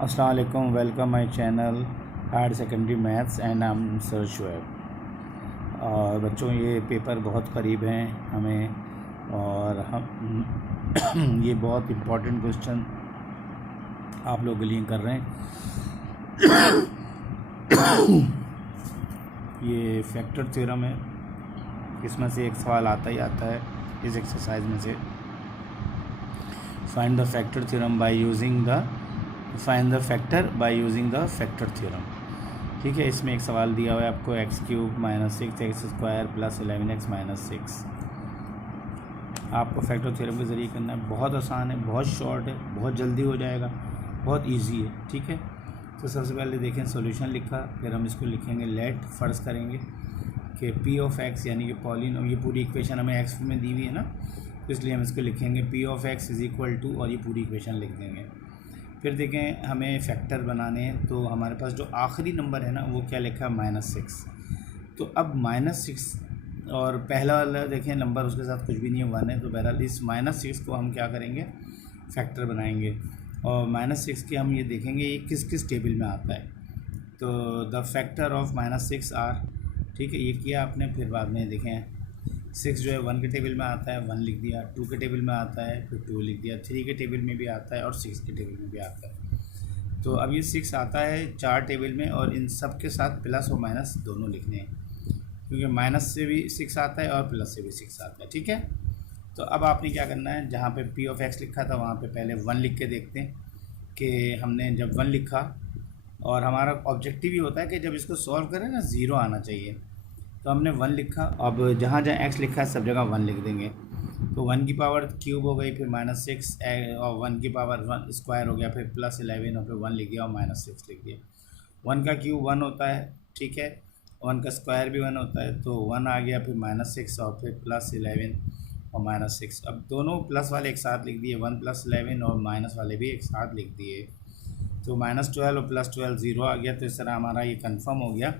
अस्सलाम वालेकुम, welcome my channel higher secondary maths and I am sir Shoaib. और बच्चों, ये पेपर बहुत करीब हैं हमें और हम ये बहुत इम्पोर्टेंट क्वेश्चन आप लोग के लिए कर रहे हैं। ये फैक्टर थ्योरम है, इसमें से एक सवाल आता ही आता है इस एक्सरसाइज में से। Find the factor theorem by using the factor theorem. ठीक है, इसमें एक सवाल दिया हुआ है आपको x³ - 6x² + 11x - 6। आपको फैक्टर थ्योरम के ज़रिए करना है। बहुत आसान है, बहुत शॉर्ट है, बहुत जल्दी हो जाएगा, बहुत इजी है। ठीक है, तो सबसे पहले देखें सॉल्यूशन लिखा, फिर हम इसको लिखेंगे लेट। फ़र्ज़ करेंगे कि p(x) यानी कि पॉलिनॉम, ये पूरी इक्वेशन हमें x में दी हुई है ना, तो इसलिए हम इसको लिखेंगे p(x) = और ये पूरी इक्वेशन लिख देंगे। फिर देखें हमें फैक्टर बनाने हैं, तो हमारे पास जो आखिरी नंबर है ना वो क्या लिखा है -6। तो अब -6 और पहला वाला देखें नंबर उसके साथ कुछ भी नहीं है, 1 है, तो बहरहाल इस -6 को हम क्या करेंगे, फैक्टर बनाएंगे। और -6 के हम ये देखेंगे ये किस किस टेबल में आता है। तो द फैक्टर ऑफ -6 आर, ठीक है, ये किया आपने। फिर बाद में देखें 6 जो है 1 के टेबल में आता है, 1 लिख दिया। 2 के टेबल में आता है, फिर 2 लिख दिया। 3 के टेबल में भी आता है और 6 के टेबल में भी आता है। तो अब ये 6 आता है 4 टेबल में, और इन सब के साथ प्लस और माइनस दोनों लिखने हैं, क्योंकि माइनस से भी 6 आता है और प्लस से भी 6 आता है। ठीक है, तो अब आपने क्या करना है, जहाँ पे p(x) लिखा था वहाँ पे पहले 1 लिख के देखते हैं कि हमने जब 1 लिखा, और हमारा ऑब्जेक्टिव ये होता है कि जब इसको सॉल्व करें ना 0 आना चाहिए। तो हमने 1 लिखा, अब जहाँ जहाँ x लिखा है सब जगह 1 लिख देंगे। तो 1 की पावर क्यूब हो गई, फिर -6 और 1 की पावर 1 स्क्वायर हो गया, फिर +11 और फिर 1 लिख दिया और -6 लिख दिया। 1 का क्यूब 1 होता है, ठीक है, 1 का स्क्वायर भी 1 होता है, तो 1 आ गया, फिर -6 और फिर +11 और -6। अब दोनों प्लस वाले एक साथ लिख दिए, 1 + 11 और माइनस वाले भी एक साथ लिख दिए। तो -12 और +12 0 आ गया। तो इस तरह हमारा ये कंफर्म हो गया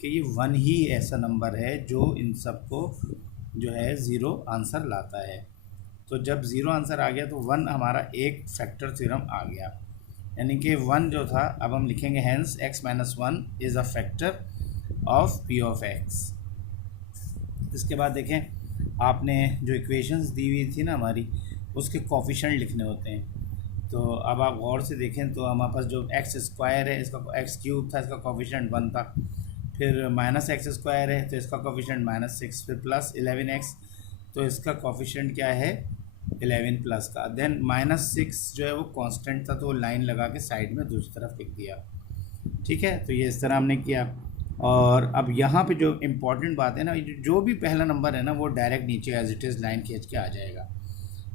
कि ये 1 ही ऐसा नंबर है जो इन सबको जो है 0 आंसर लाता है। तो जब 0 आंसर आ गया तो 1 हमारा एक फैक्टर थ्योरम आ गया, यानी कि 1 जो था, अब हम लिखेंगे hence x - 1 is a factor of p(x). इसके बाद देखें, आपने जो इक्वेशंस दी हुई थी ना हमारी, उसके कोफिशिएंट लिखने होते हैं। तो अब आप गौर से देखें तो हमारे पास जो x² है, इसका x³ था, इसका कोफिशिएंट 1 था। फिर -x² है तो इसका कोफिशिएंट -6, फिर +11x, तो इसका कोफिशिएंट क्या है 11 प्लस का। देन -6 जो है वो कांस्टेंट था, तो वो लाइन लगा के साइड में दूसरी तरफ लिख दिया। ठीक है, तो ये इस तरह हमने किया। और अब यहाँ पे जो इम्पोर्टेंट बात है ना, जो भी पहला नंबर है ना वो डायरेक्ट नीचे एज इट इज़ लाइन खींच के आ जाएगा,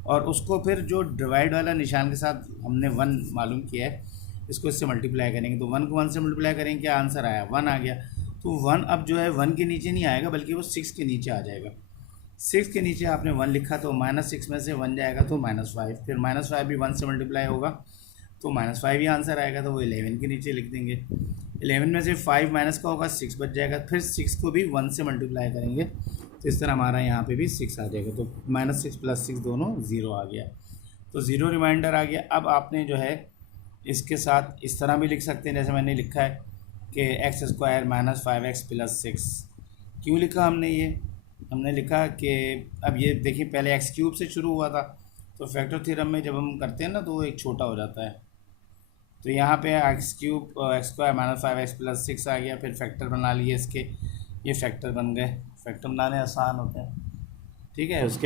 और उसको फिर जो डिवाइड वाला निशान के साथ हमने 1 मालूम किया है, इसको इससे मल्टीप्लाई करेंगे। तो 1 को 1 से मल्टीप्लाई करेंगे, क्या आंसर आया, 1 आ गया। तो 1 अब जो है 1 के नीचे नहीं आएगा, बल्कि वो 6 के नीचे आ जाएगा। 6 के नीचे आपने 1 लिखा, तो -6 में से 1 जाएगा तो -5, फिर -5 भी 1 से मल्टीप्लाई होगा तो -5 ही आंसर आएगा, तो वो 11 के नीचे लिख देंगे। 11 में से 5 माइनस का होगा, 6 बच जाएगा, फिर 6 को भी 1 से मल्टीप्लाई करेंगे, तो इस तरह हमारा यहाँ पे भी 6 आ जाएगा। तो -6 + 6 दोनों 0 आ गया, तो 0 रिमाइंडर आ गया। अब आपने जो है इसके साथ इस तरह भी लिख सकते हैं, जैसे मैंने लिखा है कि x² - 5x + 6। क्यों लिखा हमने ये, हमने लिखा कि अब ये देखिए पहले x³ से शुरू हुआ था, तो फैक्टर थ्योरम में जब हम करते हैं ना तो वो एक छोटा हो जाता है। तो यहाँ पे x³ x² - 5x + 6 आ गया, फिर फैक्टर बना लिए इसके, ये फैक्टर बन गए। फैक्टर बनाने आसान होते हैं, ठीक है। उसके बाद